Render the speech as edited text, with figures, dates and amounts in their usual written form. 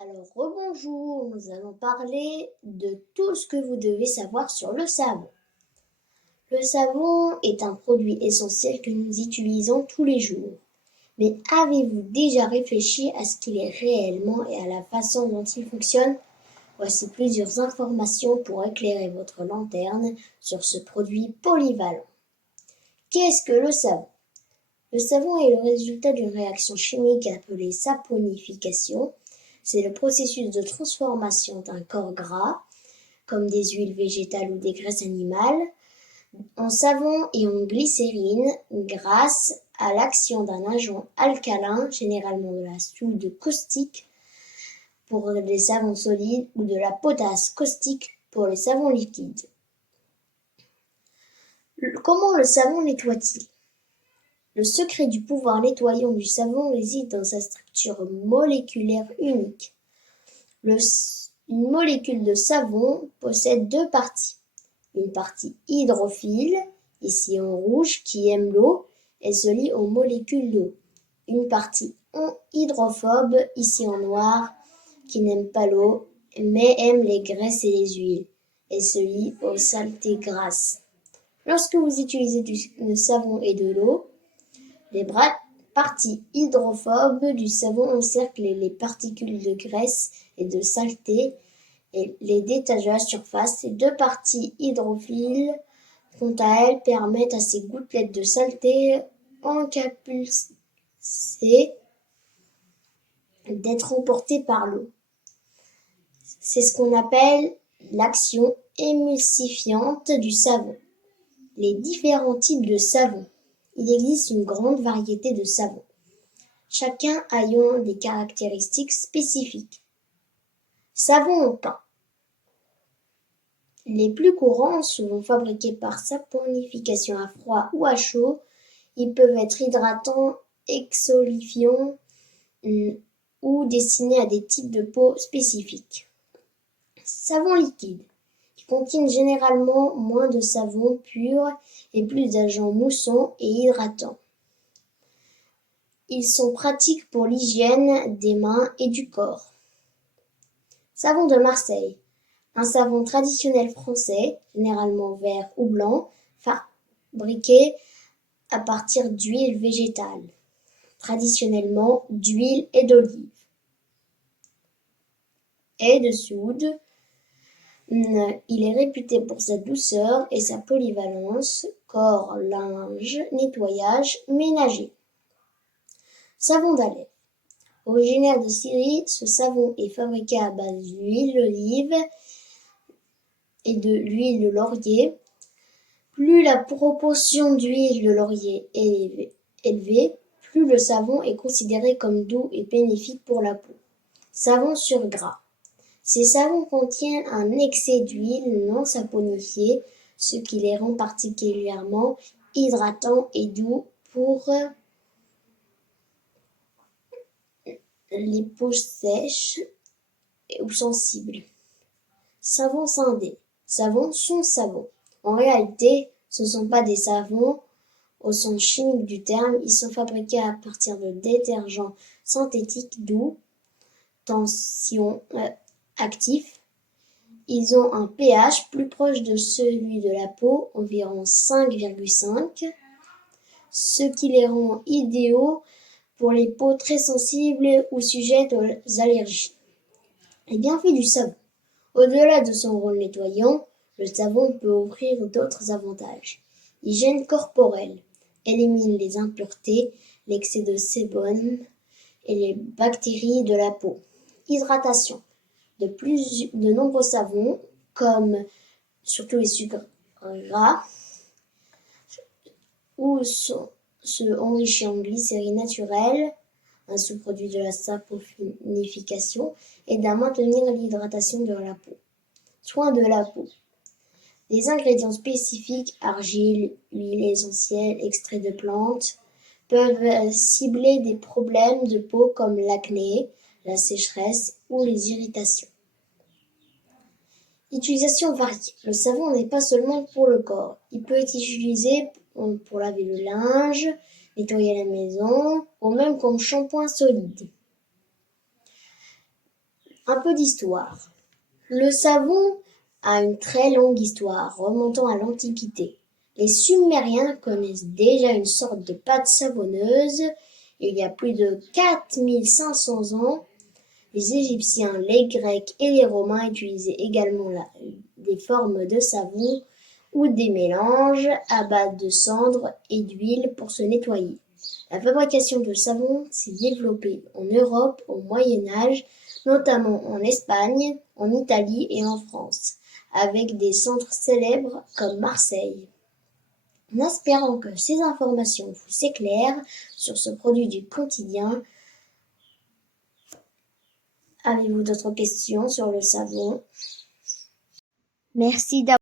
Alors, rebonjour, nous allons parler de tout ce que vous devez savoir sur le savon. Le savon est un produit essentiel que nous utilisons tous les jours. Mais avez-vous déjà réfléchi à ce qu'il est réellement et à la façon dont il fonctionne? Voici plusieurs informations pour éclairer votre lanterne sur ce produit polyvalent. Qu'est-ce que le savon? Le savon est le résultat d'une réaction chimique appelée saponification. C'est le processus de transformation d'un corps gras, comme des huiles végétales ou des graisses animales, en savon et en glycérine grâce à l'action d'un agent alcalin, généralement de la soude caustique pour les savons solides ou de la potasse caustique pour les savons liquides. Comment le savon nettoie-t-il? Le secret du pouvoir nettoyant du savon réside dans sa structure moléculaire unique. Une molécule de savon possède deux parties. Une partie hydrophile, ici en rouge, qui aime l'eau et se lie aux molécules d'eau. Une partie hydrophobe, ici en noir, qui n'aime pas l'eau mais aime les graisses et les huiles et se lie aux saletés grasses. Lorsque vous utilisez du savon et de l'eau, les parties hydrophobes du savon encerclent les particules de graisse et de saleté et les détachent de la surface. Ces deux parties hydrophiles, quant à elles, permettent à ces gouttelettes de saleté encapsulées d'être emportées par l'eau. C'est ce qu'on appelle l'action émulsifiante du savon. Les différents types de savon. Il existe une grande variété de savons, chacun ayant des caractéristiques spécifiques. Savon au pain. Les plus courants, souvent fabriqués par saponification à froid ou à chaud, ils peuvent être hydratants, exfoliants ou destinés à des types de peau spécifiques. Savon liquide. Ils contiennent généralement moins de savon pur et plus d'agents moussants et hydratants. Ils sont pratiques pour l'hygiène des mains et du corps. Savon de Marseille. Un savon traditionnel français, généralement vert ou blanc, fabriqué à partir d'huile végétale, traditionnellement d'huile et d'olive, et de soude. Il est réputé pour sa douceur et sa polyvalence, corps, linge, nettoyage, ménager. Savon d'Alep. Originaire de Syrie, ce savon est fabriqué à base d'huile d'olive et de l'huile de laurier. Plus la proportion d'huile de laurier est élevée, plus le savon est considéré comme doux et bénéfique pour la peau. Savon sur gras. Ces savons contiennent un excès d'huile non saponifiée, ce qui les rend particulièrement hydratants et doux pour les peaux sèches ou sensibles. Savon scindé. Savon sans savon. En réalité, ce ne sont pas des savons au sens chimique du terme, ils sont fabriqués à partir de détergents synthétiques doux, tension actifs. Ils ont un pH plus proche de celui de la peau, environ 5,5, ce qui les rend idéaux pour les peaux très sensibles ou sujettes aux allergies. Les bienfaits du savon. Au-delà de son rôle nettoyant, le savon peut offrir d'autres avantages. Hygiène corporelle. Élimine les impuretés, l'excès de sébum et les bactéries de la peau. Hydratation. De nombreux savons, comme surtout les sucres gras, ou se enrichis en glycérine naturelle, un sous-produit de la saponification, aide à maintenir l'hydratation de la peau. Soins de la peau. Les ingrédients spécifiques, argile, huile essentielle, extrait de plantes, peuvent cibler des problèmes de peau comme l'acné, la sécheresse ou les irritations. Utilisation variée. Le savon n'est pas seulement pour le corps. Il peut être utilisé pour laver le linge, nettoyer la maison ou même comme shampoing solide. Un peu d'histoire. Le savon a une très longue histoire remontant à l'Antiquité. Les Sumériens connaissent déjà une sorte de pâte savonneuse il y a plus de 4500 ans. Les Égyptiens, les Grecs et les Romains utilisaient également des formes de savon ou des mélanges à base de cendres et d'huile pour se nettoyer. La fabrication de savon s'est développée en Europe au Moyen Âge, notamment en Espagne, en Italie et en France, avec des centres célèbres comme Marseille. En espérant que ces informations vous éclairent sur ce produit du quotidien, avez-vous d'autres questions sur le savon? Merci d'avoir